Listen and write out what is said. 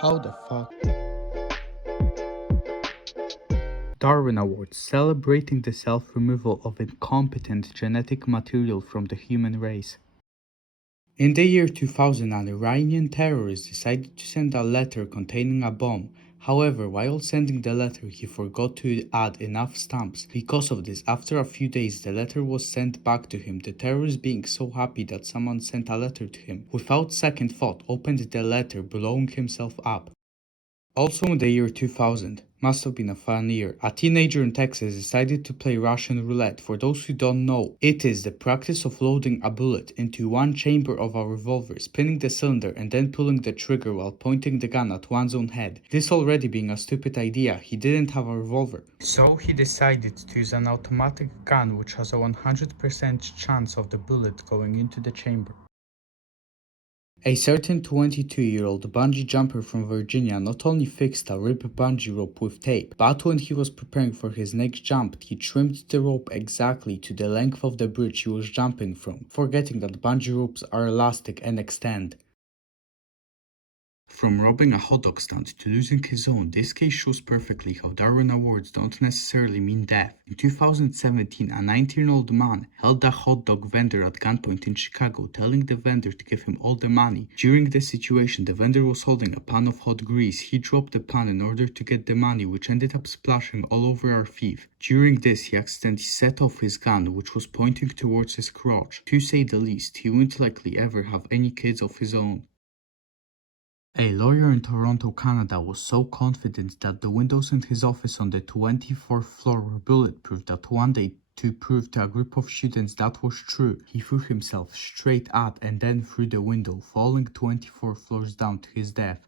How the fuck? Darwin Awards celebrating the self-removal of incompetent genetic material from the human race. In the year 2000, an Iranian terrorist decided to send a letter containing a bomb. However, while sending the letter, he forgot to add enough stamps. Because of this, after a few days, the letter was sent back to him. The terrorist, being so happy that someone sent a letter to him, without second thought, opened the letter, blowing himself up. Also in the year 2000, must have been a fun year, a teenager in Texas decided to play Russian roulette. For those who don't know, it is the practice of loading a bullet into one chamber of a revolver, spinning the cylinder and then pulling the trigger while pointing the gun at one's own head. This already being a stupid idea, he didn't have a revolver. So he decided to use an automatic gun which has a 100% chance of the bullet going into the chamber. A certain 22-year-old bungee jumper from Virginia not only fixed a ribbed bungee rope with tape, but when he was preparing for his next jump, he trimmed the rope exactly to the length of the bridge he was jumping from, forgetting that bungee ropes are elastic and extend. From robbing a hot dog stand to losing his own, this case shows perfectly how Darwin Awards don't necessarily mean death. In 2017, a 19-year-old man held a hot dog vendor at gunpoint in Chicago, telling the vendor to give him all the money. During the situation, the vendor was holding a pan of hot grease. He dropped the pan in order to get the money, which ended up splashing all over our thief. During this, he accidentally set off his gun, which was pointing towards his crotch. To say the least, he wouldn't likely ever have any kids of his own. A lawyer in Toronto, Canada was so confident that the windows in his office on the 24th floor were bulletproof that one day, to prove to a group of students that was true, he threw himself straight at and then through the window, falling 24 floors down to his death.